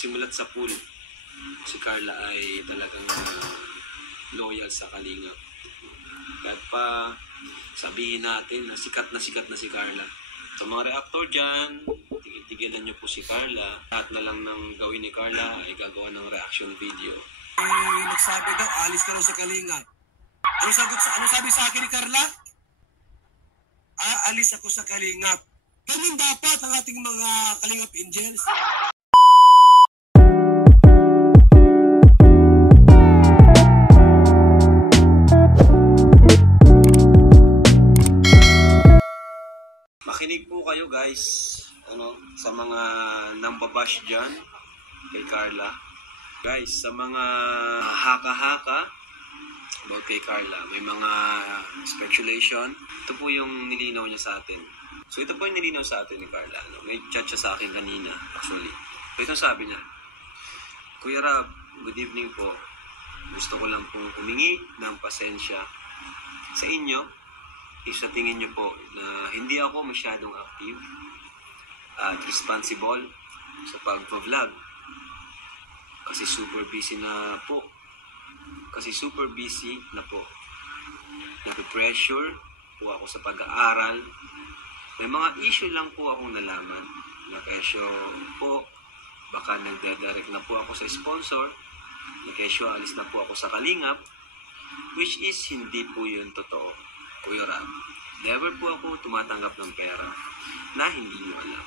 simulat sa pool, si Carla ay talagang loyal sa Kalingap. Kahit pa sabihin natin na sikat na si Carla. Sa mga reactor dyan, tigilan nyo po si Carla. Lahat na lang ng gawin ni Carla ay gagawa ng reaction video. Nagsabi daw, alis ka raw sa Kalingap. Ano sabi sa akin ni Carla? Alis ako sa Kalingap. Ganun dapat ang ating mga Kalingap Angels. Makinig po kayo guys, sa mga nambabash dyan kay Carla. Guys, sa mga haka-haka about kay Carla, may mga speculation. Ito po yung nilinaw niya sa atin. So ito po yung nilinaw sa atin ni Carla. May chat siya sa akin kanina, actually. So ito sabi niya, Kuya Rab, good evening po. Gusto ko lang pong humingi ng pasensya sa inyo. If sa tingin niyo po na hindi ako masyadong active at responsible sa pag-vlog. Kasi super busy na po. Nape-pressure po ako sa pag-aaral. May mga issue lang po akong nalaman. Nakesyo po, baka nagdadirect na po ako sa sponsor. Nakesyo alis na po ako sa Kalingap. Which is hindi po yun totoo. Kuya Rab, never po ako tumatanggap ng pera na hindi nyo alam.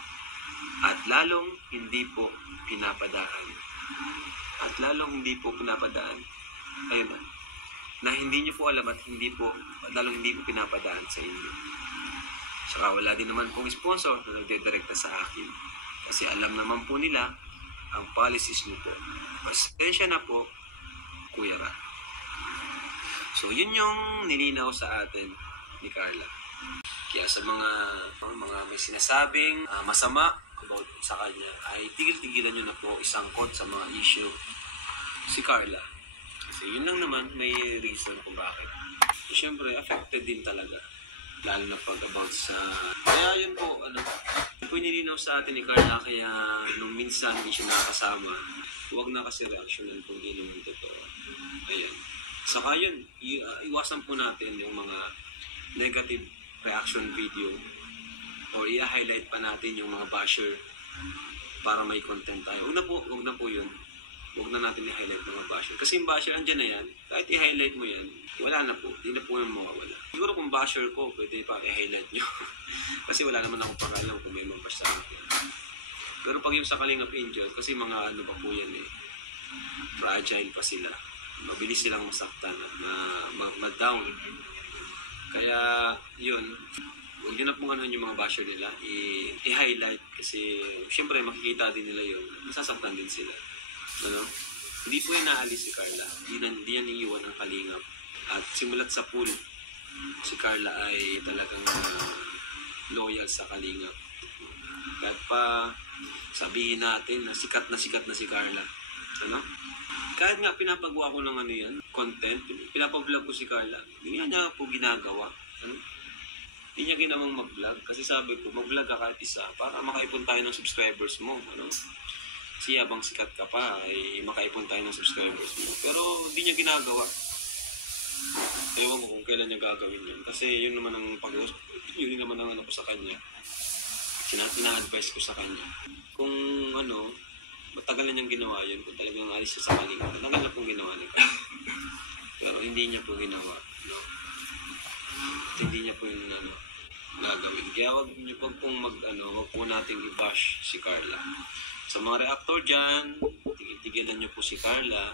At lalong hindi po pinapadaan. Ayun na hindi nyo po alam at lalong hindi po pinapadaan sa inyo. Saka wala din naman pong sponsor na nagdidirekta sa akin. Kasi alam naman po nila ang policies nyo po. Pasensya na po, Kuya Rab. So, yun yung nilinaw sa atin ni Carla. Kaya sa mga may sinasabing masama about sa kanya, ay tigil-tigilan nyo na po isangkot sa mga issue si Carla. Kasi yun lang naman, may reason kung bakit. So, syempre, affected din talaga. Lalo na pag about sa... Kaya yun po, yun po nilinaw sa atin ni Carla, kaya nung minsan hindi siya nakakasama, huwag na kasi reaksyonan kung di naman totoo. Ayan. Saka yun, iwasan po natin yung mga negative reaction video or i-highlight pa natin yung mga basher para may content tayo. Huwag na po yun. Huwag na natin i-highlight mga basher. Kasi yung basher, andyan na yan. Kahit i-highlight mo yan, wala na po. Hindi na po yung mawawala. Siguro kung basher ko, pwede pa i-highlight nyo. Kasi wala naman akong pakalang kung may mabash sa akin. Pero pag yung sa Kalingap Angel, kasi mga pa po yan fragile pa sila. Mabilis silang masaktan at ma-down. Kaya, yun, huwag yun na pong yung mga basher nila, i-highlight kasi, syempre, makikita din nila yun. Masasaktan din sila. Hindi po yung naalis si Carla. Hindi yan iiwan ng Kalingap. At simulat sa pool, si Carla ay talagang loyal sa Kalingap. Kahit pa sabihin natin na sikat na si Carla. Kahit nga pinapagawa ko ng content, pinapablog ko si Carla, hindi niya po ginagawa. Hindi niya ginawang mag-vlog. Kasi sabi ko, mag-vlog ka kahit isa para makaipon tayo ng subscribers mo. Kasi habang sikat ka pa, ay makaipon tayo ng subscribers mo. Pero hindi niya ginagawa. Ewan ko kung kailan niya gagawin yun. Kasi yun naman ang yun naman ang ko sa kanya. Ina-advise ko sa kanya. Kung matagal na niyang ginawa yun, kung talagang alis siya sa Kalingap. Matagal na pong ginawa niya. Pero hindi niya po ginawa. Hindi niya po yung gagawin. Kaya wag niyo po pong wag po nating i-bash si Carla. Sa mga reactor dyan, tigilan niyo po si Carla.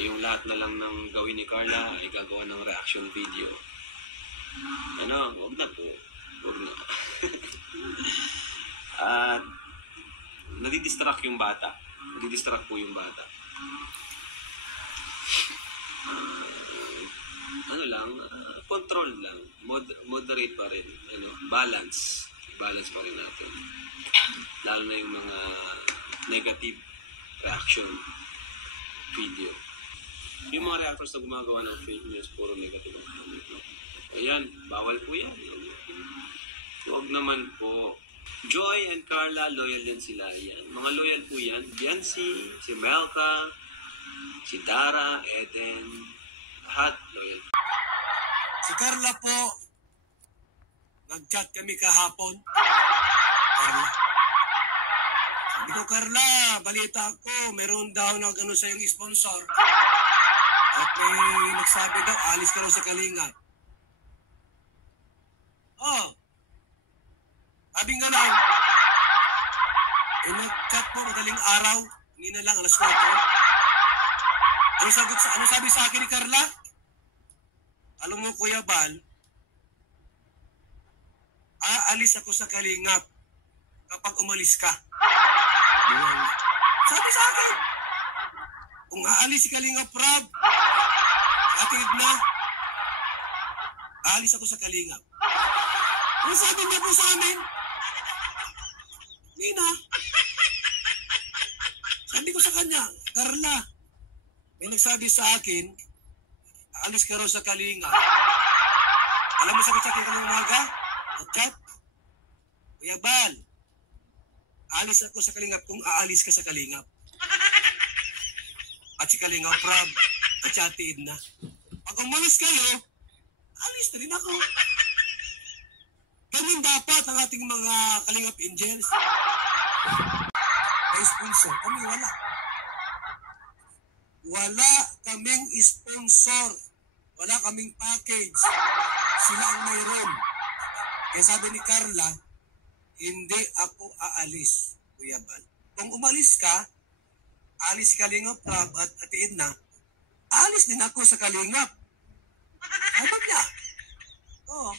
Yung lahat na lang ng gawin ni Carla ay gagawa ng reaction video. Wag na po. Wag na. At nadidistract yung bata. Nadidistract po yung bata. Control lang. Moderate pa rin. Balance. Balance pa rin natin. Lalo na yung mga negative reaction video. Yung mga reactors na gumagawa ng fake news, puro negative ang comment. Ayan, bawal po yan. Huwag naman po. Joy and Carla, loyal din sila. Yan. Mga loyal po yan. Biancy, si Melka, si Dara, Eden, lahat loyal. Si Carla po, nag-chat kami kahapon. Carla. Sabi ko, Carla, balita ko, meron daw ng ano sa yung sponsor. At may nagsabi daw, alis ka raw sa Kalinga. Oh, sabi nga lang, nag-chat po madaling araw, hindi na lang, alas 4. Ano sabi sa akin ni Carla? Alam mo, Kuya Bal, aalis ako sa Kalingap kapag umalis ka. Sabi sa akin, kung aalis si Kalingap Rob, atid na, aalis ako sa Kalingap. Ano sabi niya po sa amin? Nina, sabi ko sa kanya, Carla, may nagsabi sa akin, aalis ka raw sa Kalinga. Alam mo sa chat ka ng umaga? Chat? Kuya Bal, aalis ako sa Kalingap kung aalis ka sa Kalingap. At si Kalingap Rob, chatid na. Pag umalis kayo, alis na rin ako. Ganun dapat ang ating mga Kalingap Angels. May sponsor, kami wala. Wala kaming sponsor. Wala kaming package. Sila ang mayroon. Kaya sabi ni Carla, hindi ako aalis, Kuya Bal. Kung umalis ka, alis si Kalingap Rob at atiin na, alis din ako sa Kalingap. Ano niya? Oo.